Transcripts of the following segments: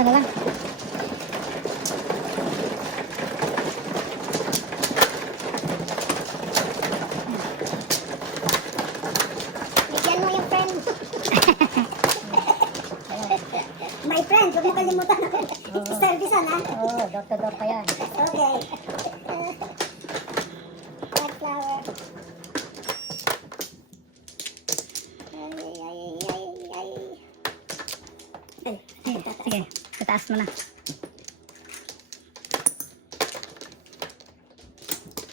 Isa na lang. Bigyan mo yung friend mo. My friend, huwag mo kalimutan ako. Service on, ha? Oo, door-to-door pa yan. Okay. White flower. Ay. Sige, tataas mo na.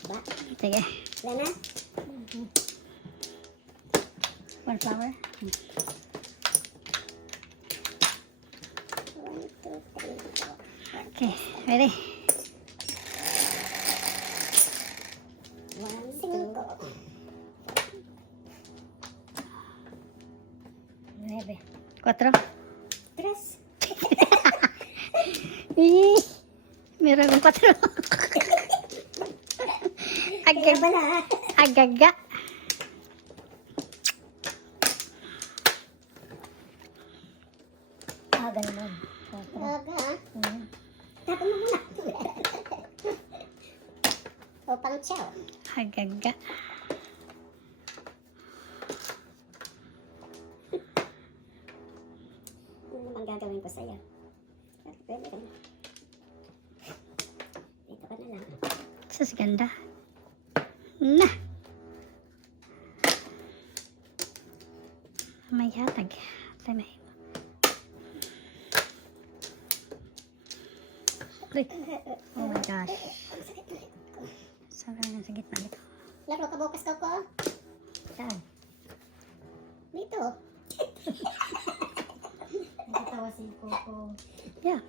Ba? Sige. Wala na? One flower. 1, 2, 3, 4. Okay, ready? 1, 5. 9. 4. 3. Ih, meron ng 4. Kaya bala, ha? Agaga. Aga naman. Aga, ha? Tapon mo muna. O, pang chow. Agaga. Ano naman gagawin ko sa'yo? Pwede ka na. Dito ka na lang. Sus, ganda. Na. May hatag. Tamay. Uy. Oh my gosh. Sobrang nasa gitna nito. Laro ka bukas ko. Saan? Dito. Nagtatawa si Coco. Yeah.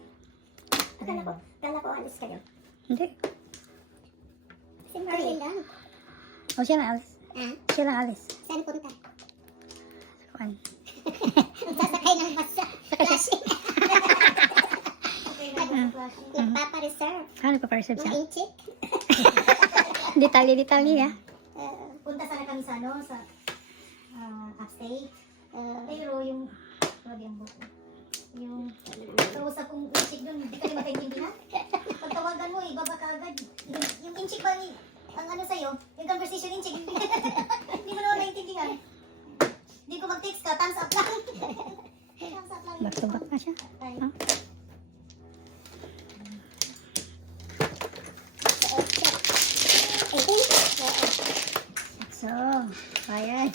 Kala ko alis kayo. Hindi. Si Marlene lang. O siya na alis. Ah, Siya lang alis. saan punta? Kuan. Sasakay ng basa. Flashing. Okay na ba sa flashing? Nagpapa-reserve. Ano pa pa-reserve siya? Mga inchik. Detalye-detalye ha. Punta sana kami sa ano, sa upstate. Pero yung, grabe ang buko. Yung, kausap kong inchik doon, hindi ka rin makaintindihan. Pagtawagan mo, ibaba ka agad. Yung inchik ba ni, ang ano sa'yo, yung conversation inchik, hindi mo naman naintindihan. Hindi ko mag-text ka, thumbs up lang. Thumbs up lang. Back to back na siya. Ay. Huh? So, bayad.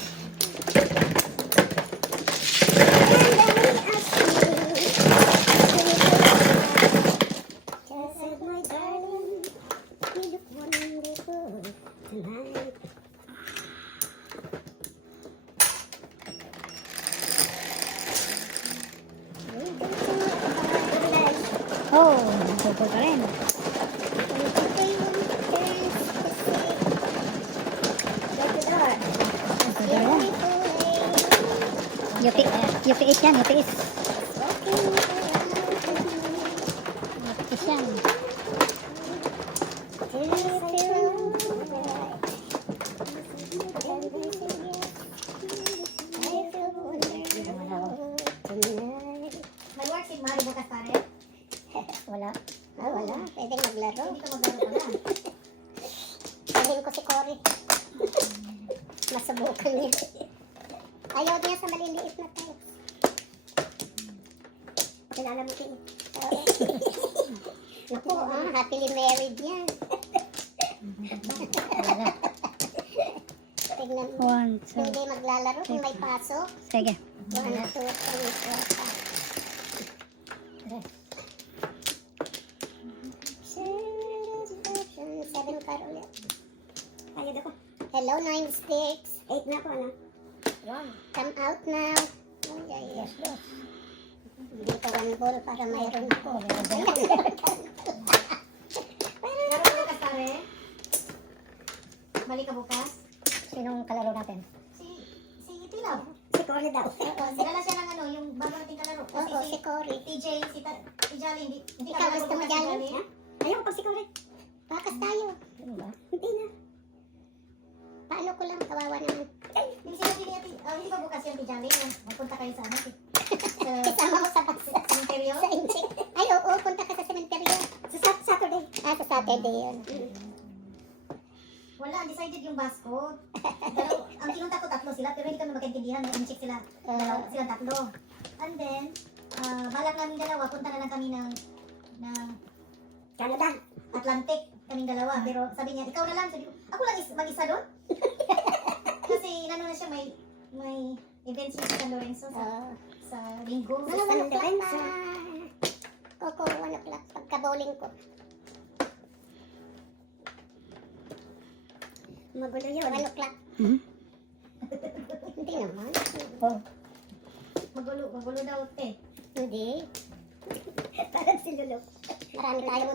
Oh, nagpupo ka rin. UPS yan, UPS. UPS yan. Mag-work si Mari bukas pare. Wala. Wala. Pwedeng maglaro. Hindi ka maglaro pala. Sabihin ko si Cory. Masubukan niya. Ayaw niya sa maliliit na tayo. Kilala mo din. Naku, happily married yan. Wala. Tignan mo. 1, 2. Hindi maglalaro kung may pasok. Sige. 1, 2, 3, 4, 5. 7 car ulit. Pagod ako. Hello, 9 sticks. 8 na po, ano? Come out now. Yes, yes. Dito 1 ball para mayroon ako. Laro ka bukas pare. Balik ka bukas. Sinong kalaro natin? Si Tilaw. Si Cory daw. Dala siya ng ano, yung bago nating kalaro. Kasi Oo, si Cory. TJ, si Jolly, hindi Ikaw ka gusto mo bukas, dyan? Jolly. Ha? Ayaw ko si Cory. Bakas tayo. Ano ba? Hindi na. Paano ko lang? Kawawa naman. Hindi sinabi niya, hindi ba bukas yung Tijali? Magpunta kayo sa ano? Kasama mo sa cemetery. sa inchik. Ay, oo, punta ka sa cemetery. Sa Saturday. Sa Saturday yun. Wala, undecided yung bus ko. Ang kinunta ko tatlo sila, pero hindi kami magkaintindihan. May incheck sila, silang tatlo. And then, balak namin dalawa, punta na lang kami ng Canada. Atlantic, kaming dalawa. Pero sabi niya, ikaw na lang. Sabi ko, ako lang mag-isa doon. Kasi inano na siya, may event siya sa San Lorenzo sa Linggo. Ano, 1 o'clock pa. Coco, 1 o'clock. Pagka-bowling ko. Magulo yun. 1 o'clock. Hmm? Hindi naman. Oh. Magulo daw, te. Hindi. Parang si Lulu. Marami tayong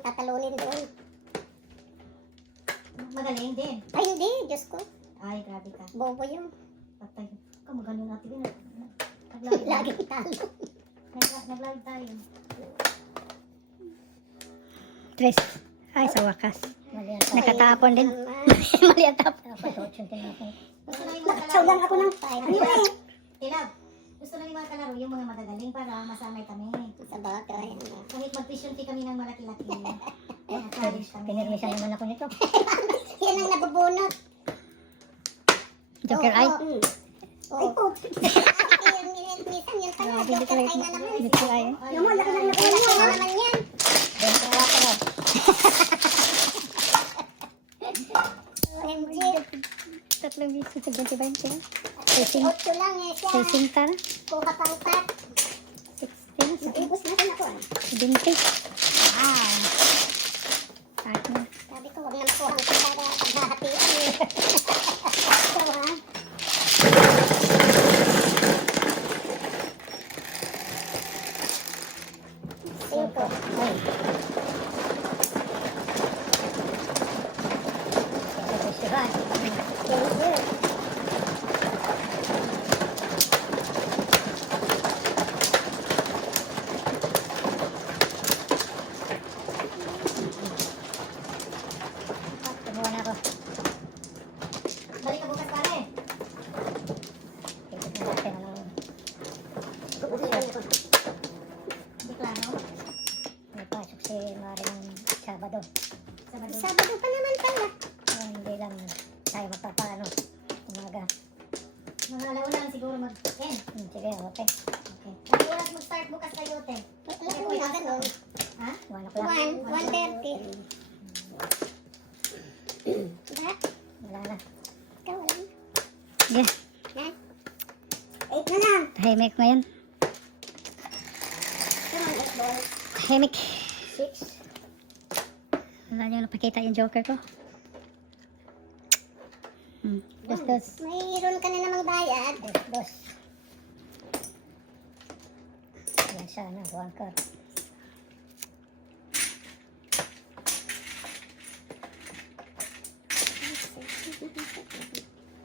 tatalunin doon. Magaling din. Ay, hindi. Diyos ko. Ay, grabe ka. Bobo yun. Patay. Ikaw, magaling natin yun. Laging talo. Nag-live tayo. Tres. Ay, sa wakas. Mali ang Nakatapon din. Mali ang tapon. Dapat 8 din ako. Gusto na yung mga Chow lang kalaro. ako ng 5. Ano eh? Tilab, gusto na yung mga kalaro, yung mga magagaling para masanay kami. Sa bagay. Kahit mag-tuition fee kami ng malaki-laki. College kami. Pinirmisan naman ako nito. Yan ang nabubunot. Joker eye. Oo. Oh. Minsan yun pala. Joker eye na naman. Joker eye. Yung mo, laki na naman yan. Joker eye ko. OMG. Tatlong biso sa 20-20. 8 lang eh siya. 60 na. Kuha pang pat. 60 na. Ubus natin ako. 20. Wow. Start na. Sabi ko, huwag na makuha ang para paghahatian. So, ha? Cinco. Ay. Festival. Thank you. Kumuha na ako. Balik ka bukas pare. Tignan natin anong Hindi klaro. may pasok si Maring Sabado. Sabado. Sabado pa naman pala. Hindi lang tayo magpapaano. Umaga. Mga alauna lang siguro mag-end. Sige, okay. Okay. Ano oras mag-start bukas kayo, te? Alam mo yung ganun. Ha? 1 o'clock. 1:30. Ba? Wala na. Ikaw, wala na. Sige. Ha? 8 na lang. Tahimik ngayon. Come on, 8 ball. Tahimik. 6. Wala niyo napakita yung joker ko. Dos. Mayroon ka na namang bayad. Dos. Yan sana, 1 card.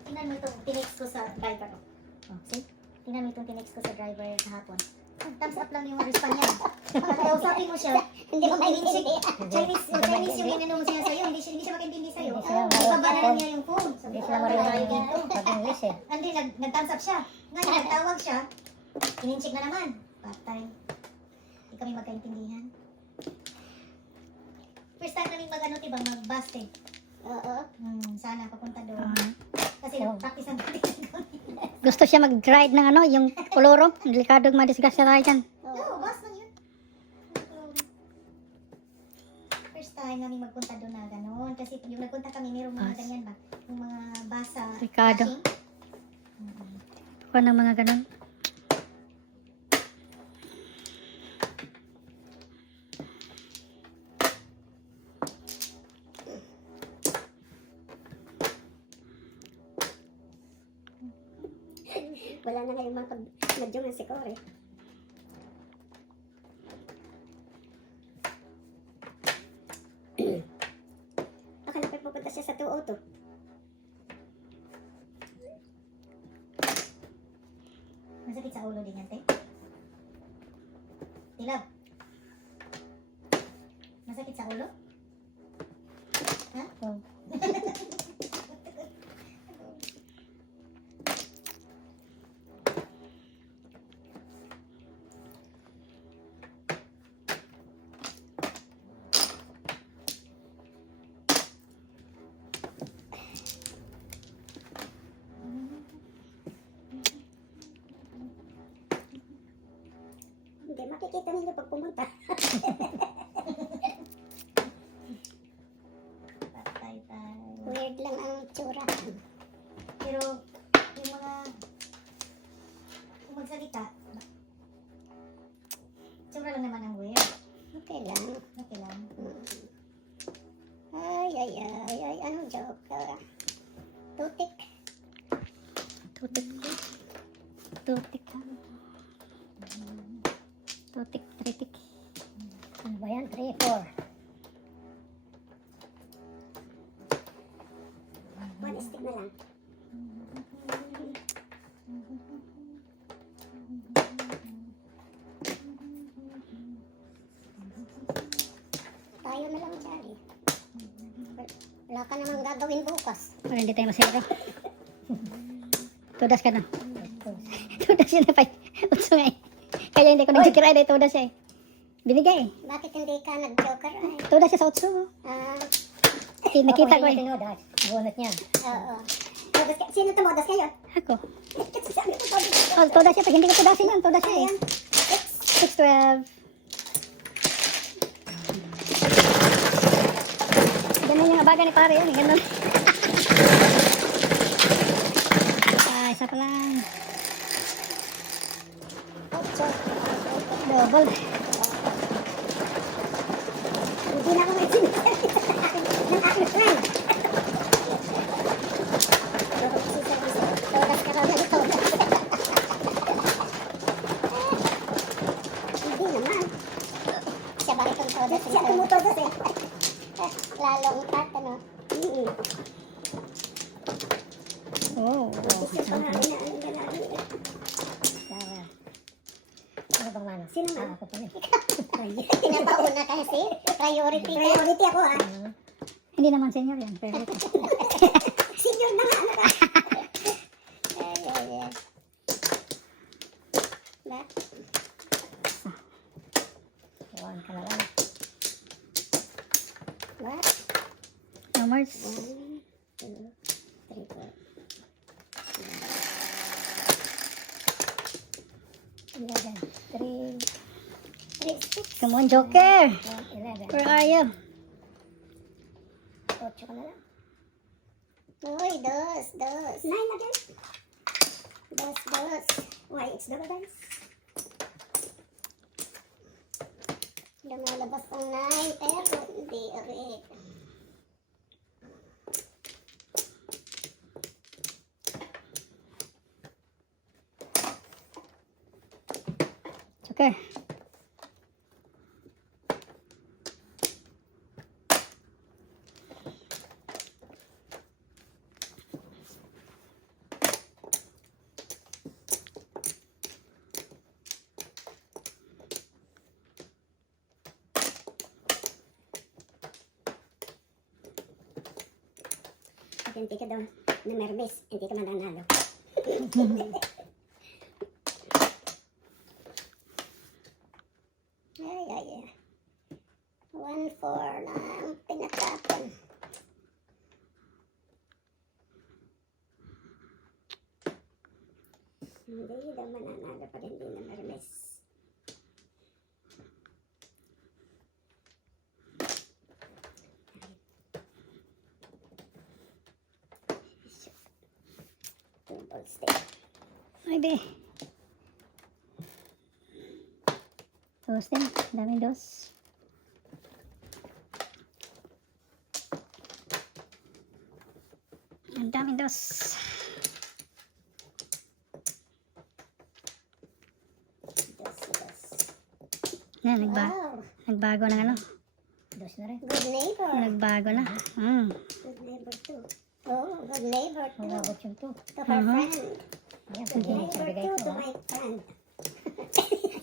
Tingnan mo itong tinext ko sa driver. Oh, see? Tingnan mo itong tinext ko sa driver kahapon. Thumbs up lang yung response niya. Pagkausapin mo siya, Hindi ko maintindihan. Chinese yung inano mo siya sa'yo, hindi siya makaintindi sa'yo. Hindi sila Ibaba na lang marunong. niya yung phone. Hindi sila marunong pag-English eh. Hindi, nag-thumbs up siya. Ngayon, nagtawag siya, inincheck na naman. Patay. Hindi kami magkaintindihan. First time namin mag-ano, diba, mag-bus eh. Oo. Sana papunta doon. Kasi Oh. practice ang kami. Gusto siya mag-ride ng ano, yung koloro. Delikadong madisgrasya tayo dyan. Oo, bus lang yun. First time namin magpunta doon na gano'n. Kasi yung nagpunta kami, mayroong mga Bus. ganyan ba? Yung mga bus sa Delikado. flashing. Kuha ng mga ganun. Wala na ngayong mga pag-nadyong si Cory. Baka napipupunta siya sa 202. Masakit sa ulo din yan, te. Tilab. Masakit sa ulo? Ha? Oh. makikita ninyo pag pumunta. Patay tayo. Weird lang ang tsura. Pero, yung mga, kung magsalita, tsura lang naman ang weird. Okay lang. Okay lang. Ay, anong joke? Tutik. Tutik. Tutik. Tutik, tritik. Ano ba yan? 3, 4. One stick na lang. Tayo na lang, Charlie. Wala ka namang gagawin bukas. Para hindi tayo masero. Tudas ka na. Tudas yun na pa. Utso nga eh. Kaya hindi ko nag-joker ay tudas siya eh. Binigay eh. Bakit hindi ka nag-joker ay? Tudas siya sa utso. Ah, Nakita ko eh. tinudas. Bunot niya. Oo. Sino tumodas kayo? Ako. Kasi sabi ko tumodas. Oh, tudas siya. Pag hindi ko tudasin yun, tudas siya eh. Ayan. 6, 12. Ganun yung abaga ni pare yan. Ganun. Isa pa lang. Double. Hindi na ako may sinasabi ng aking friend. Todas ka raw ng todas. Hindi naman. Siya ba itong todas? Siya tumutodas eh. Lalong at ano. Oh. Isa pa nga rin na ang lalaki eh. Ano bang mano? Sino man? Ako pa rin. Pinapauna kasi. Priority. Priority ako ah. Hindi naman senior yan. Pero Senior na nga. Ano ka? Ay. Ba? Iwan ka na lang. Ba? numbers. 1, 2, 3, 4. 11, 3, 6. Come on, Joker. 11. Where are you? 8 ka na lang. Uy, dos. 9 again. Dos. Why, it's double dice. Lumalabas ang 9, pero hindi rin. Joker. Pag hindi ka daw na nervous, hindi ka mananalo. Ay. 1-4 lang pinatapon. Hindi daw mananalo pag hindi na nervous. Double stick. Ay, be. Dos din. Daming dos. Ang daming dos. Dos. Yan, Wow, nagbago ng ano. Dos na rin. good neighbor. Nagbago na. Good neighbor too. Oh, good neighbor too. Umabot yung 2. To her friend. Ayan, Good hindi neighbor nabigay too ko. to my friend.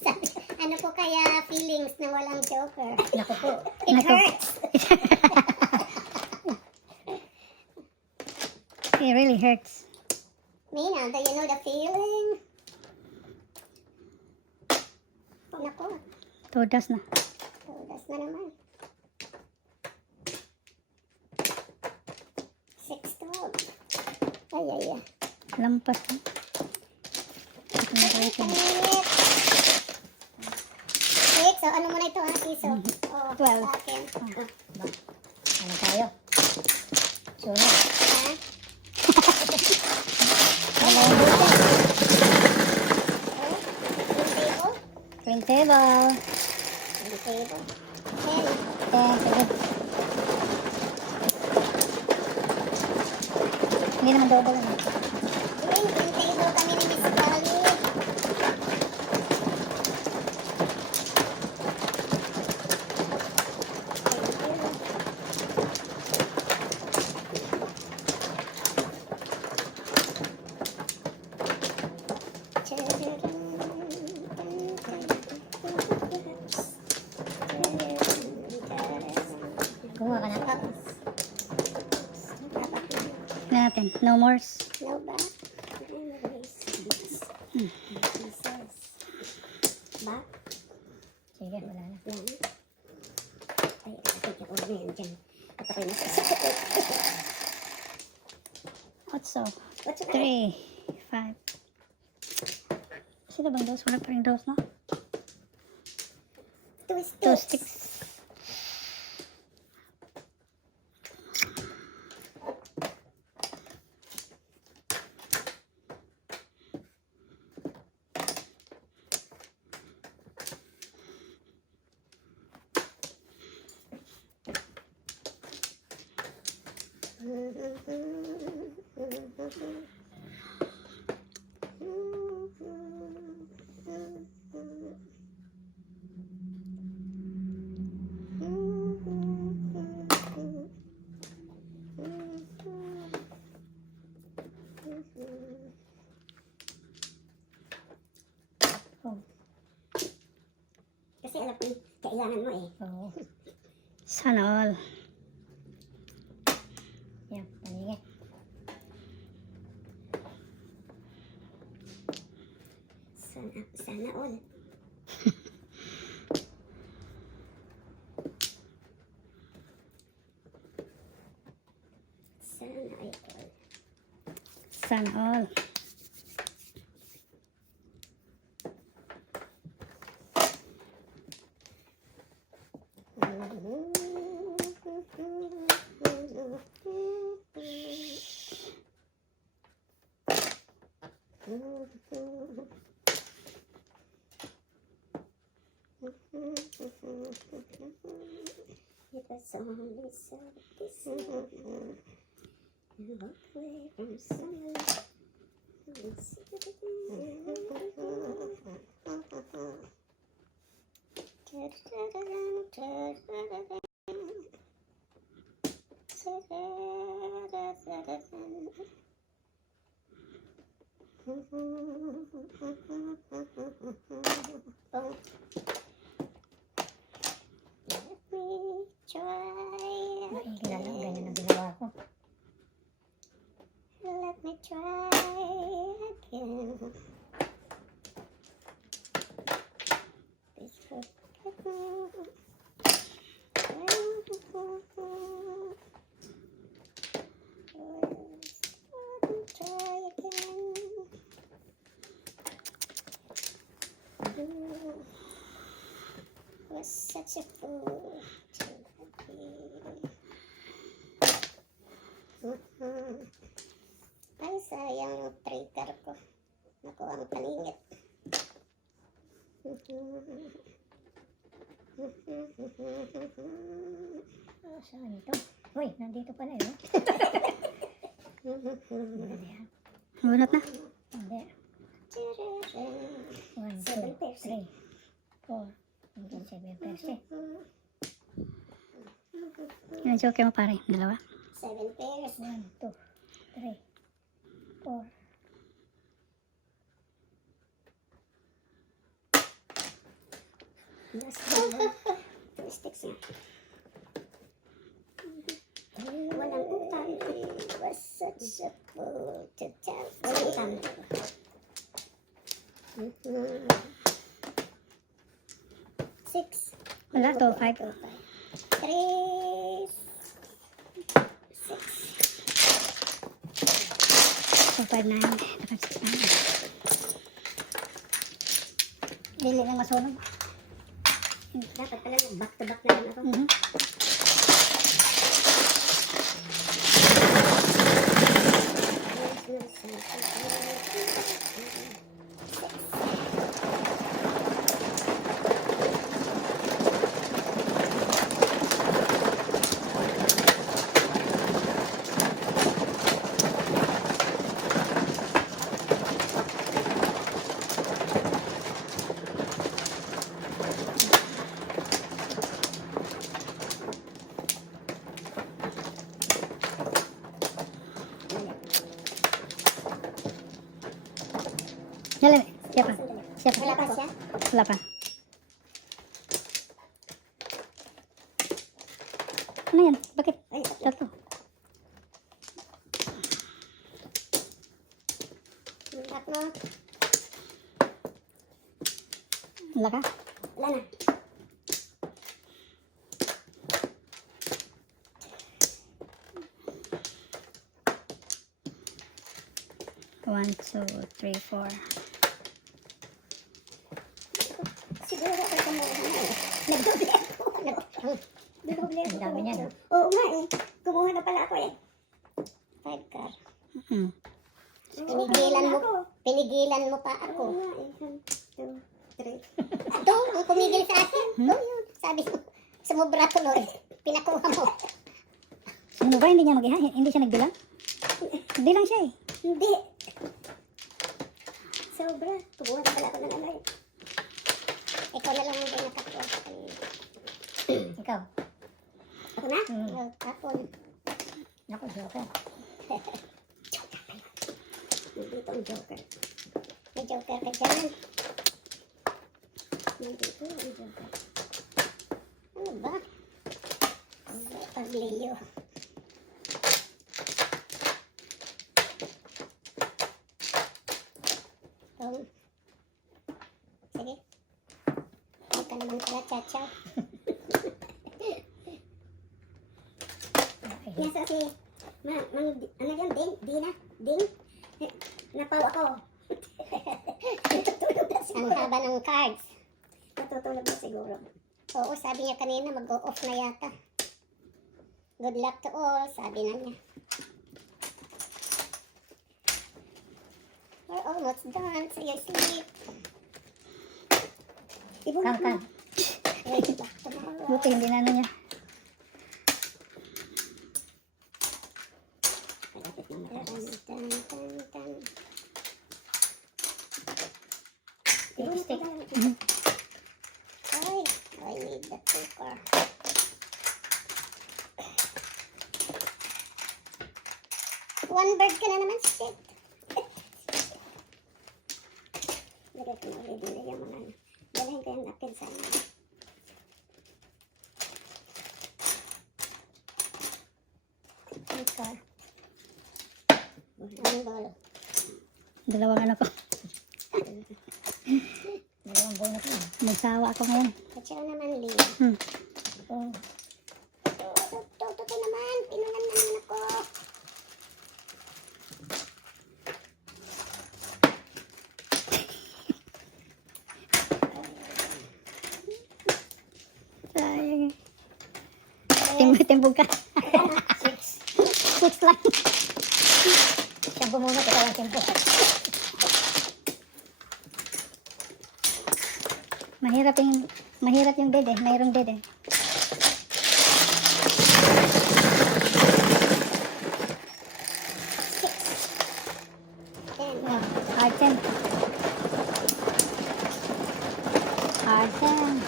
Sabi, ano po kaya feelings na walang joker? Naku po. It Naku. hurts. It really hurts. Mina, do you know the feeling? Naku, Todas na. tudas na naman. 6-12. Ay. Lampas na. Ito na tayo. Init. So, ano muna ito ha, piso? Oh, 12. sa akin. Ano tayo? Sunod. Ha? Twin table. Table. 10. 10. Sige. Hindi naman double naman. Green table kami ni Miss Kali. Kumuha ka na. Natin. No more. No ba? Ba? Sige, wala na. Yan. Ay, kapag ako na yan dyan. At ako'y nasasakot. What's so? What's that? 3, 5. Sino bang dos? Wala pa rin dos, no? Two 2 sticks. sticks. Oh. Kasi alam ko yung kailangan mo eh. Oo. Sana all. Yan, paningin. Sana all. Sana ay all. Sana all. It was only so this and walk away from someone. Naigala, ganyan ang ginawa ko. Let me try again. Please forget me. Let me try again. Was such a fool to be. Ay, sayang yung trigger ko. Nakuha ang kalingit. Oh, saan ito? Uy, nandito pala eh. Bunot na? Hindi. 1, 2, 3, 4. Hindi, 7 pairs eh. Yan, joke mo pare. Dalawa. 7 pairs. 1, 2, 3, 4. Two sticks na. Walang utang. Was such a fool to tell. Walang utang. Six. Wala to, 5. 3. 6. So, 5, 9. 5, 6, 9. Dili na masunog. Dapat pala back to back na lang ako. Mhm. Dali. Siapa? Siapa? Wala pa siya? Wala pa. Ano yan? Bakit? Ay, Tatlo. lock mo. Wala ka? Wala na. One, two, three, four. Siguro ako kumuha na eh. Nagdoble ako. Nagdoble ako. Ang dami niyan. Oo nga eh. Kumuha na pala ako eh. 5 car. Mm. Pinigilan mo pa ako. Oo nga eh. 1, 2, 3. Ito, ang pumigil sa akin. Oo yun. Sabi mo, sumubra tuloy. Pinakuha mo. Sino ba? Hindi niya mag-iha? Hindi siya nagbilang? Hindi lang siya eh. Hindi. Sobra. Kumuha na pala ako ng ano eh. Ikaw na lang hindi nakakuha sa kanina. Ikaw? Ako na? Mm. Tapon. Ako, joker. Nandito ang joker. May joker ka dyan. Nandito ang joker. Ano ba? Pagliyo. Sige. Huwag ka naman pala, chacha. Nasa si... ano yan? Ding? Napaw ako. Natutulog na siguro. Ang haba ng cards. Natutulog na siguro. Oo, sabi niya kanina mag-o-off na yata. Good luck to all, sabi na niya. We're almost done, so you sleep. Kan. Wait, back tomorrow. Buti hindi na ano niya. Malapit na matapos. Tan. Lipstick. Ay, I need the cooker. One bird ka na naman, shit. Lagay ko na ulit nila yung mga ano. Dalahin ko yung napkin sa ano. Cooker. One ball. Dalawang ano ko. Dalawang bowl na ko. Magsawa ako ngayon. Katsira naman, Lia. Oh. Toto naman. Pinunan naman ako. Sayang. Timbog ka. Six lang. Siyang bumunot, ito lang timbog. Mahirap yung dede. Mayroong dede. Oh, hard 10. Hard 10.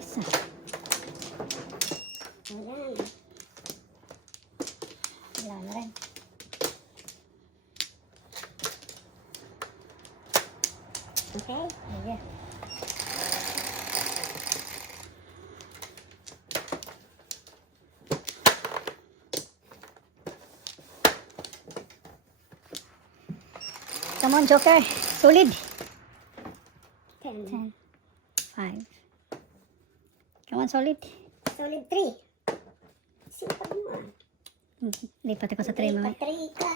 Isa. Ayan. Wala na rin. Okay. Sige. Come on, Joker. Solid. 10. 10. 5. Come on, solid. Solid 3. Sipag mo ah. Lipat ako sa 3 mamaya. 3 ka.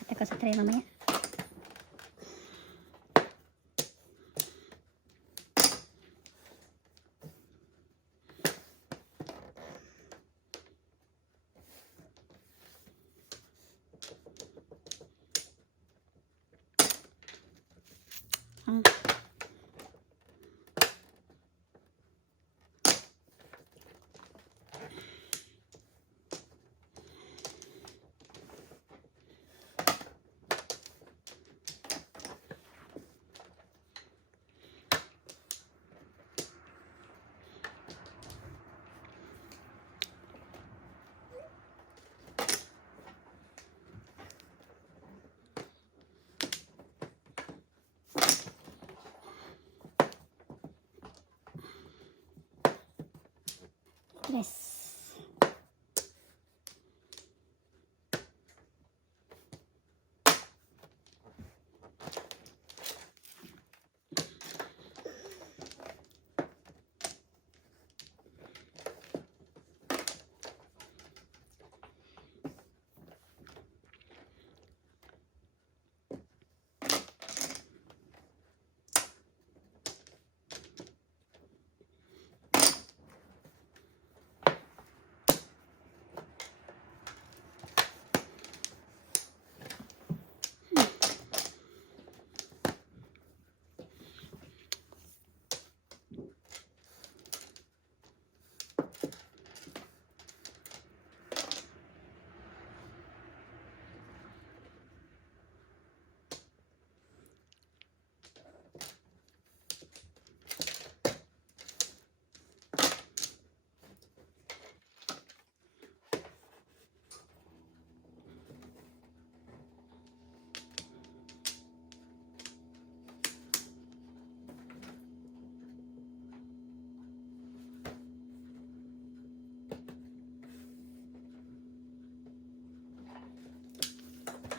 Lipat ako sa 3 mamaya. Yes.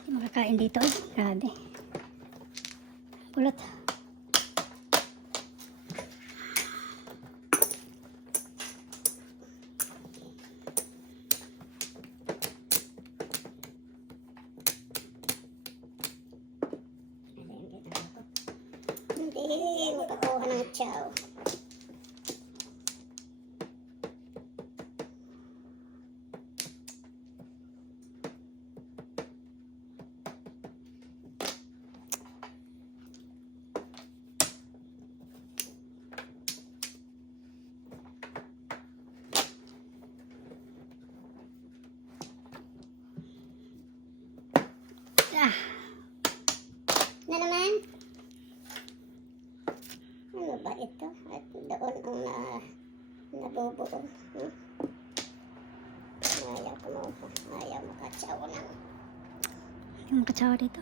Makakain dito. Grabe. Kulot. Hindi, makakuha ng chow. Ah, Na naman? Ano ba ito? At doon ang nabubuo. Ayaw ko mo. Ayaw makatsawa ng. yung makatsawa dito.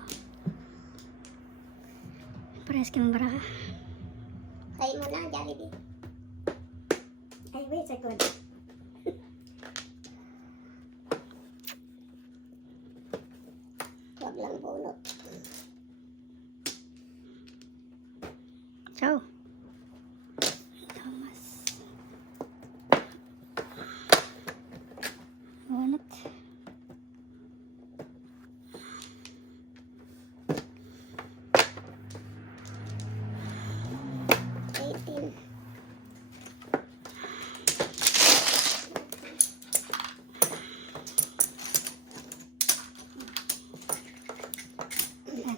Parehas ka ng baraha. Kain mo na, Jollibee. Ay, wait a second. Huwag lang bunot. Ciao. Thomas. Bunot.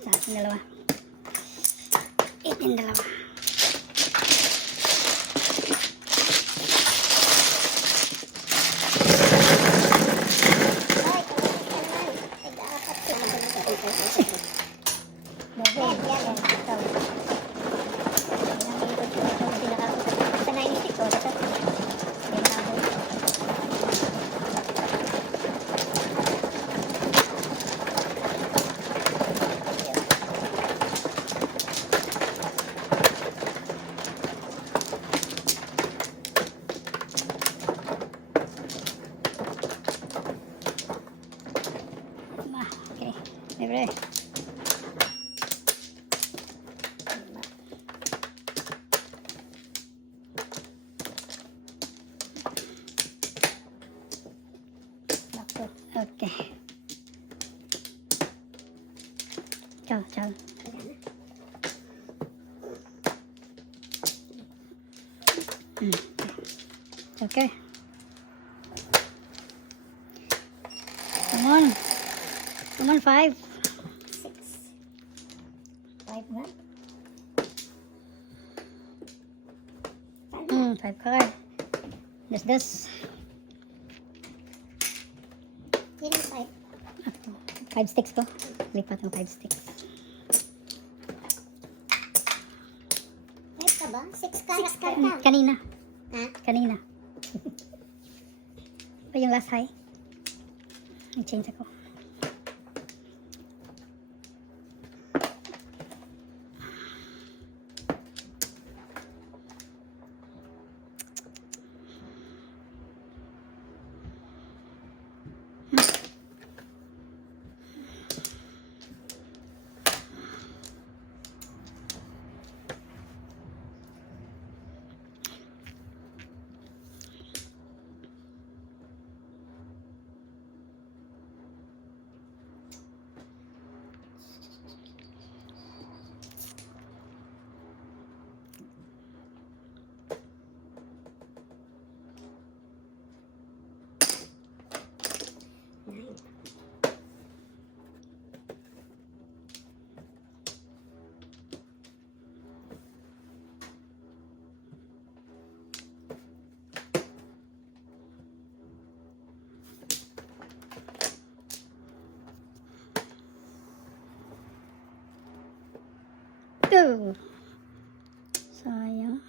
Sa ating dalawa. 18 dalawa. Okay. Come on. Come on, 5. 6. 5 na. 5 card. Das. Yun ang 5. 5 sticks ko. Lipat ng 5 sticks. 5 ka ba? 6 ka ka. Kanina. Ha? Kanina. Ito yung last high. I-change ako. Go! Sayang.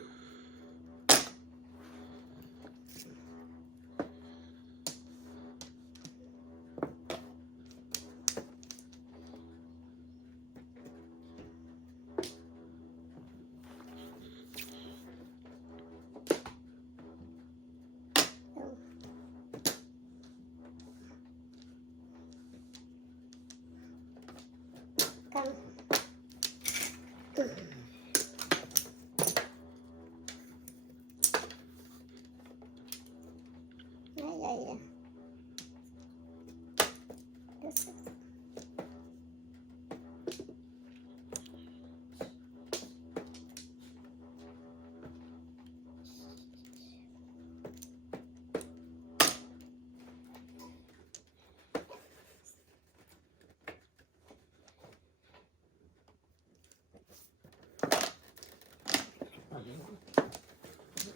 Come. Ay. This is...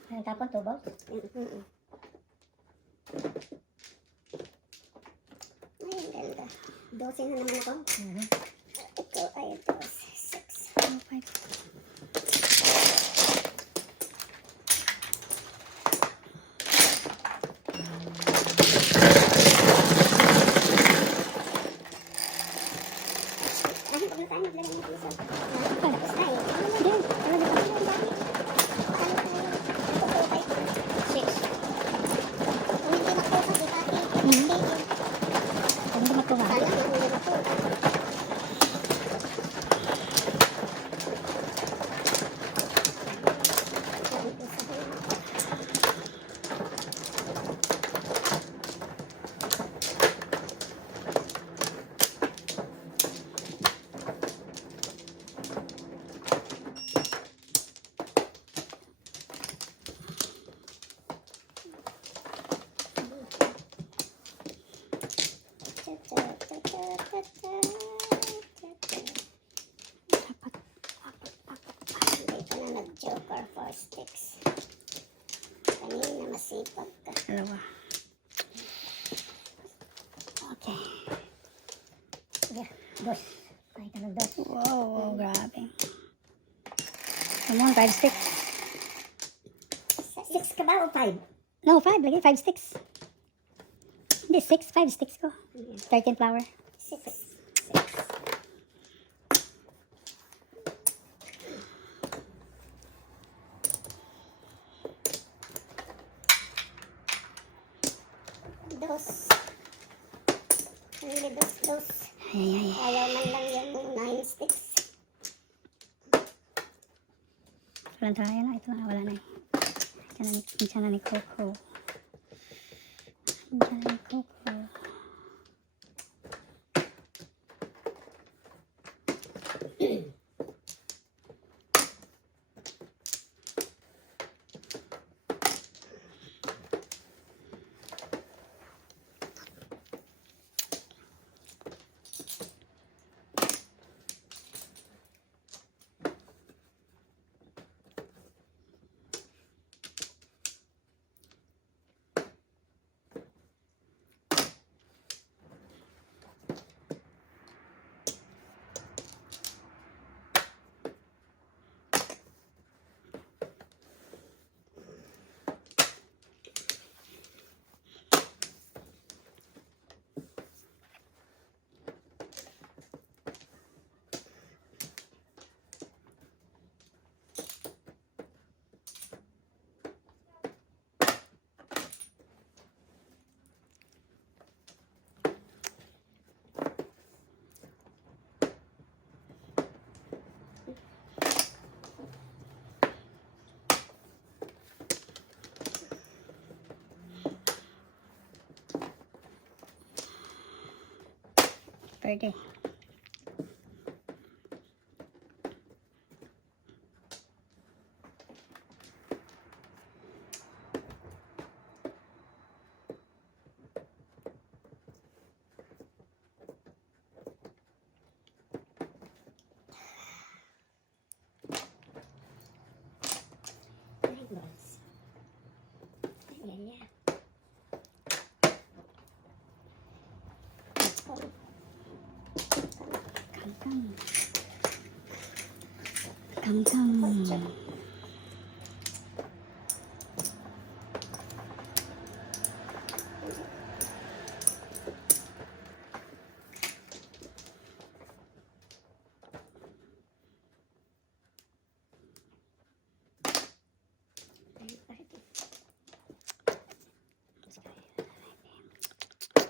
Ang tapon, 2 balls. Ay, ang ganda. 12 na naman ako. Ito ay 6. 5. Ay, huwag na tayo maglagay ng piso. Tapos tayo. Again. Kung hindi magpupag, di ba? Hindi makuha. Sana hindi magpupag. Dito na nag-joker 4 sticks. Kanina masipag ka. Dalawa. Okay. Sige, 2. Kahit ka ng 2. Wow, grabe. Come on, 5 sticks. 6 ka ba o 5? No, 5. Lagi 5 sticks. Hindi, 6. 5 sticks ko. 13 flower. 6. Dos. Hindi dos. Ay. Ayaw man lang yung 9 sticks. Walang tayo na. Ito na, wala na eh. Diyan na ni Coco. Diyan na ni Coco. 9:30. Nine balls. Ayan yan. Kangkang. Kangkang.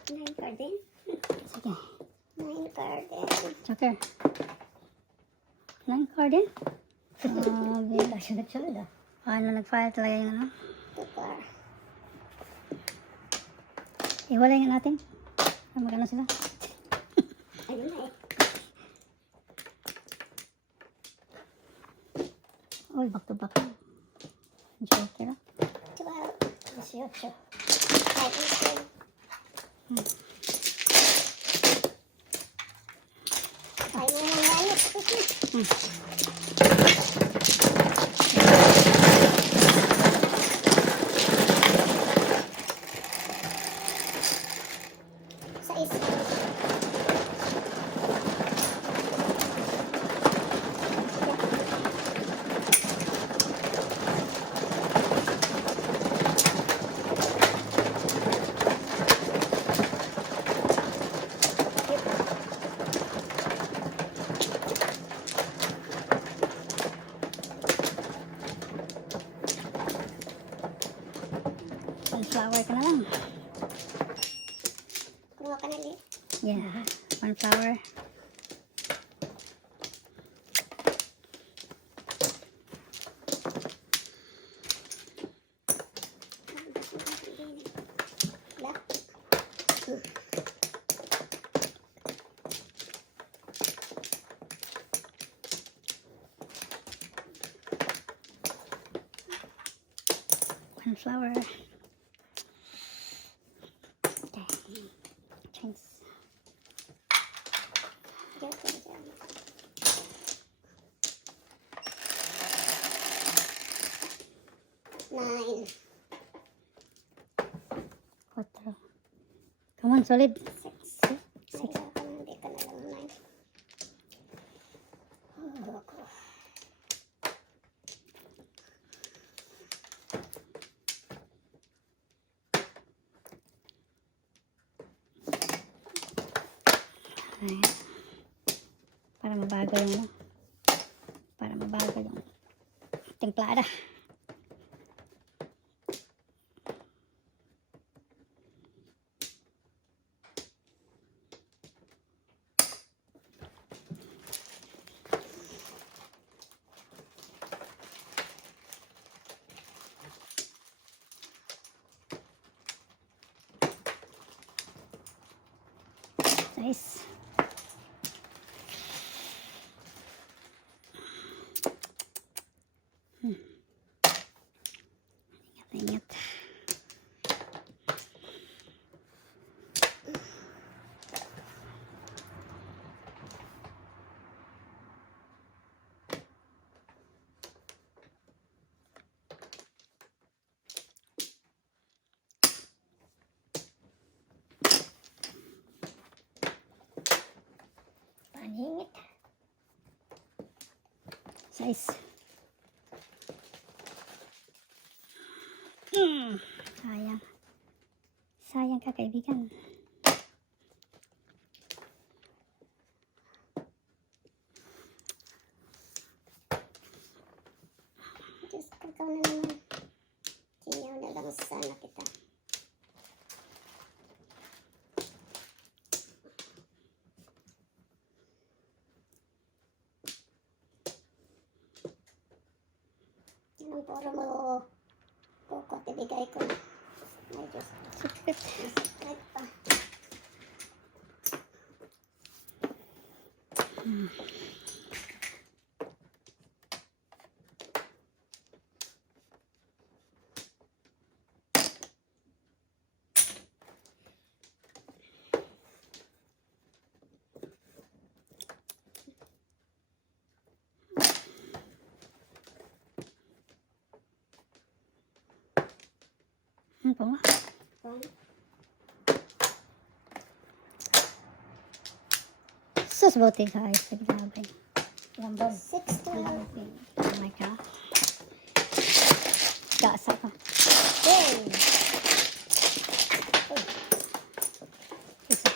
Nine card din. Sige. Nine card din. Joker. 9 card din. Grabe. Siya nagsunod ah. Ano, nag-file talaga yung ano. Two card. Iwalay nga natin. Magano sila. Ayun na eh. Uy, back to back. Joker. 12. 18. Ay, 18. Ay, mo na yan. Sa isa. Sunflower ka na lang. Kumuha ka na ulit. Yeah. One flower. Black. One flower. Okay. Thanks. Diyan ka dyan. Nine. 4. Come on, solid. Six. Six. Hindi ka na lang nine. Oh, ko. Ayan. Para mabago yung templada. Nice. Ingat, ingat. Paningit. Size. Sayang. Sayang ka, kaibigan. Diyos ko, ikaw na naman. Sinyaw na lang sana kita. Anong puro mo kukot ibigay ko na. Ay, Diyos ko. Secret. Masakit pa. Ano po nga? Sus, buti ka ayos sa ginabay. Gambol. 612. Oh my God. Gasa ka. Hey. Isa.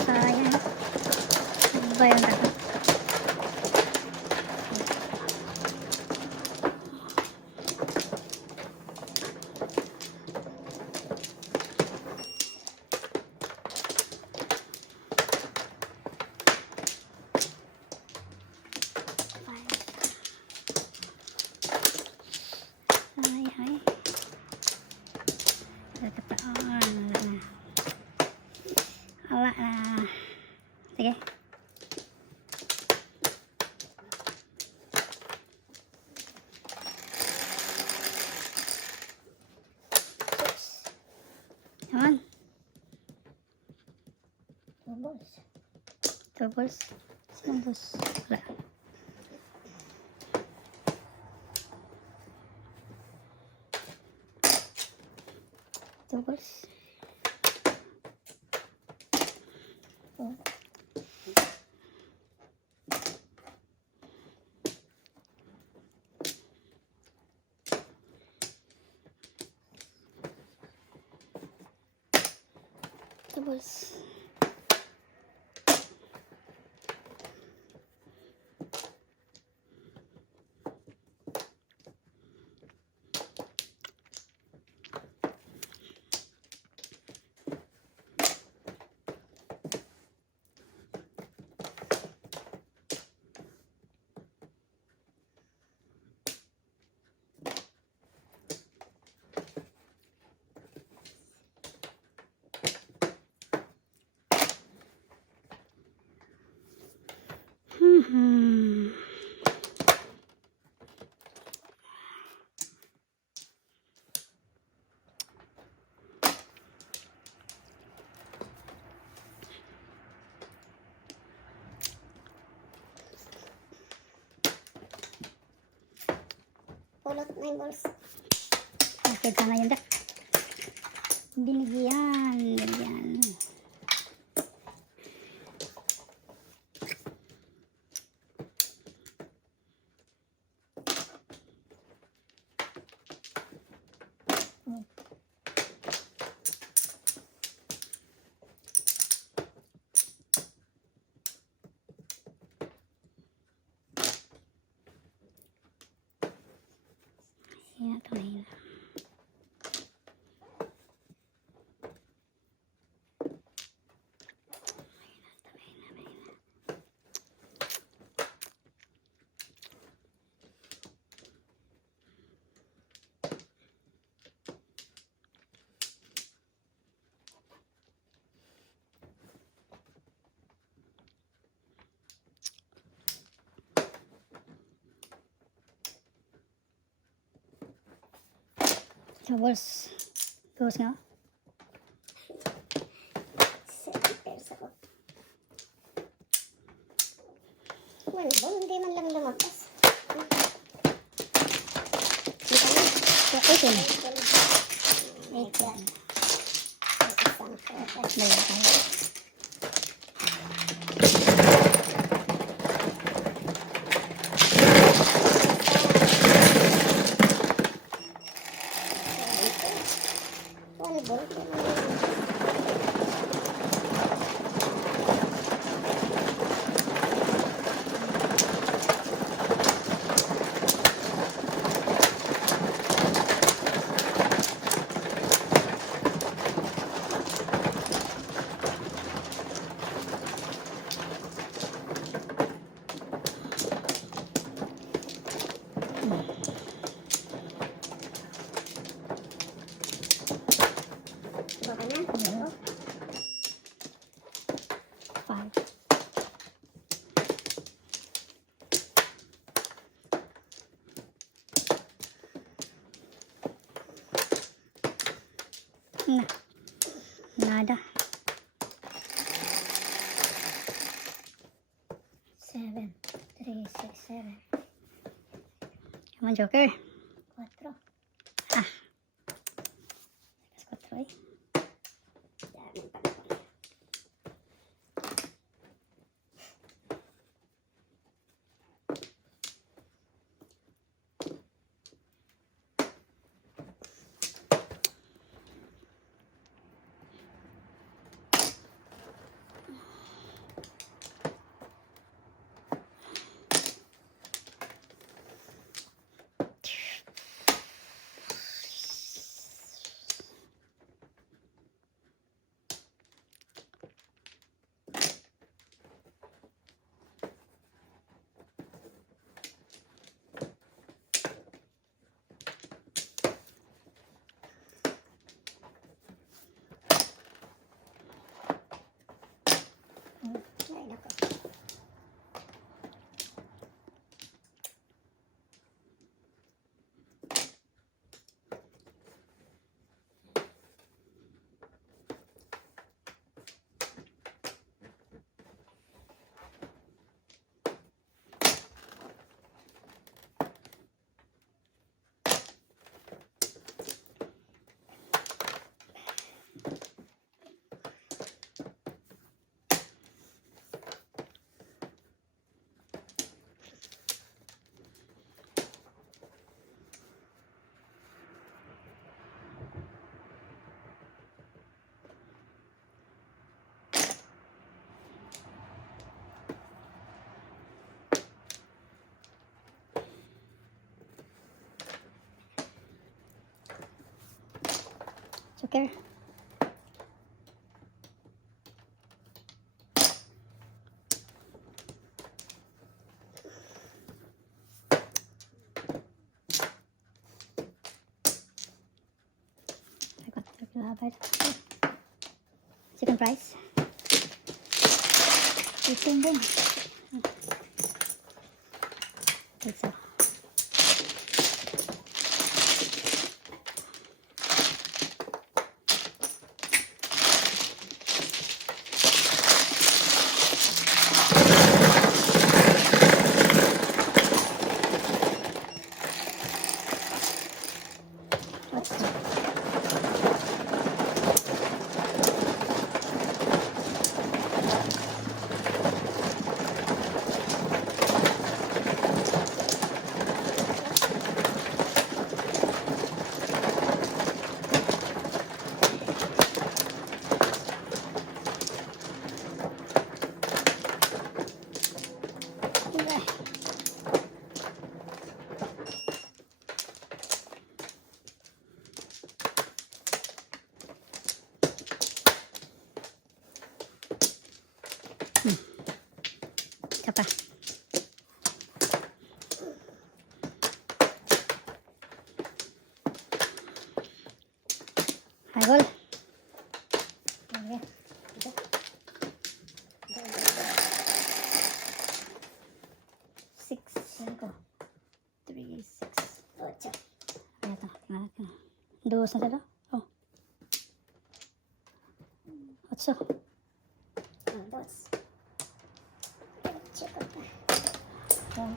Sayang. Ano ba yung dapat? Ay, ay. Ito pa. Wala na. Sige. Come on. Two balls. Two balls. Sinong balls? Wala. Two balls. Oh. Two balls. Hmm. Pulot 9 balls. Bakit ka ngayon, Dak? Binigyan. Binigyan. Kaya ito mahina. Tapos, tapos nga. 7 pairs ako. 1 ball, hindi man lang lumagpas. Kita na. Kaya 18. 8 yan. Isang pairs. Mayroon tayo. 7, 3, 6, 7. Come on, Joker. 4. Ah. Alas 4 eh. Daming panahon. Ay, nako. Joker. I got the glove. Second prize. 15 din. Okay, so. What's that? Okay. Isa pa. High roll. Okay. 6, 5, 3, 6. 8. Ayan ito. Tingnan natin. Dos na sila. Oh. 8. Oh, dos. Check ko pa. Oh.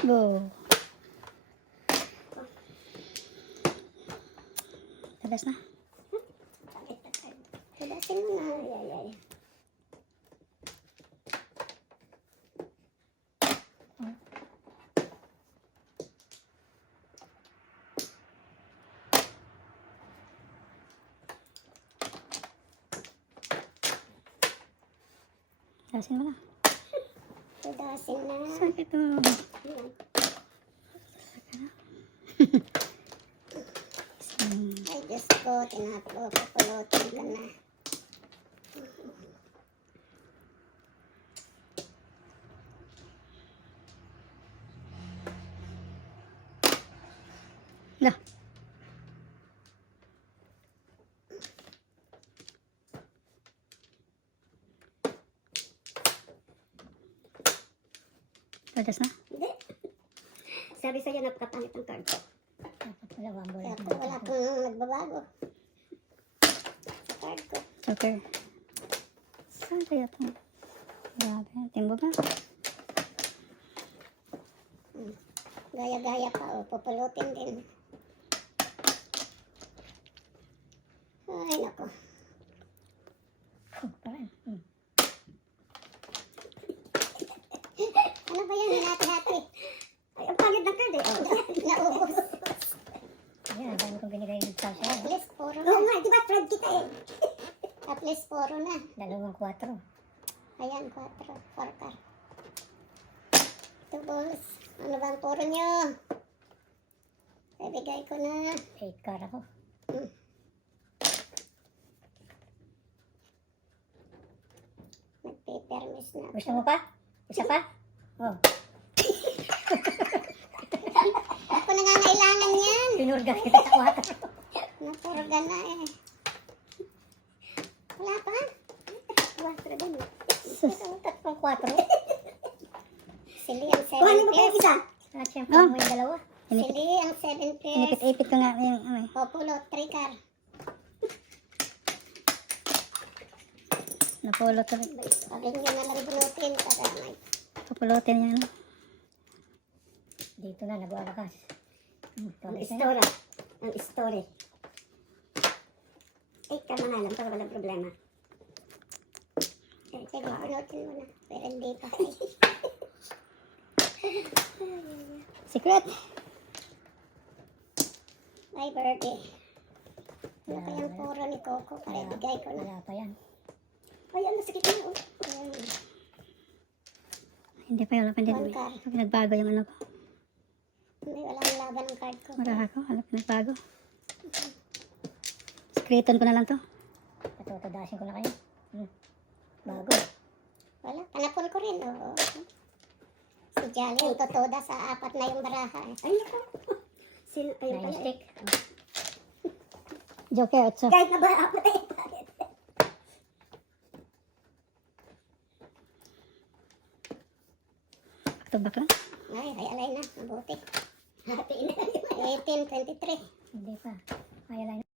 Go. Labas na. Bakit na card? Hilasin mo na. Ay, ay, ay. Tudasin mo na. Tudasin na. Sakit mo. Ayan. Ay, Diyos ko, pupulutin ka na. Lah. Tudas na? Hindi. Sabi sa'yo, napakapangit ang card ko. Dapat wala, wang bola. Wala pong nagbabago. Sa card ko. Joker. Saan kaya ito? Grabe. Timbo ba? Gaya-gaya pa, o. Pupulutin din. Ay, nako. Oh, parang. Ano ba yan? Hinati-hati. Ay, ang pangit ng card eh. Oh, naubos. Ayan, ang dami kong binigay ng sasha. At least puro na. Oo nga, di ba thread kita eh. At least puro na. 2-4. Ayan, 4. 4 card. Ito, boss. Ano ba ang puro nyo? Ibigay ko na. 8 car ako. Nagpipermis na. Gusto mo pa? Isa pa? Oh, Ako nangangailangan yan. pinurga kita sa 4. Napurga na eh. Wala pa? 4 din. Tatlong 4. Sili ang 7 pairs. At syempre, mo yung dalawa. Sili ang 7 pairs. Inipit-ipit ko nga yung ano eh. Populot 3 car. Napulot ko rin. Pagin nyo na lang bunutin para may Pupulotin niya ano. Dito na, nagwawakas. ang istora. Ang story. Eh, kama nga lang para walang problema. Eh, sige, bunutin mo na. Pero hindi pa. Secret! Bye, birdie. Ano kayang puro ni Coco para ibigay ko na. Wala pa yan. Ay, ano sakit mo? Ayan. Hindi pa, wala pa din. One car. Nagbago yung ano ko. Hindi, walang laban ng card ko. Wala ako, wala pa nagbago. Secreton ko na lang to. Patutudasin ko na kayo. Bago. Wala, panapon ko rin. Oo. Si Jolly, ang totoda sa 4 na yung baraha. Ay, nako. Sino, ayun 9 pala. stick. Joker, 8. Kahit na ba 4 eh. Back to back lang. Ay, alay na. Mabuti. Happy na. 18, 23. Hindi pa. Ay, alay na.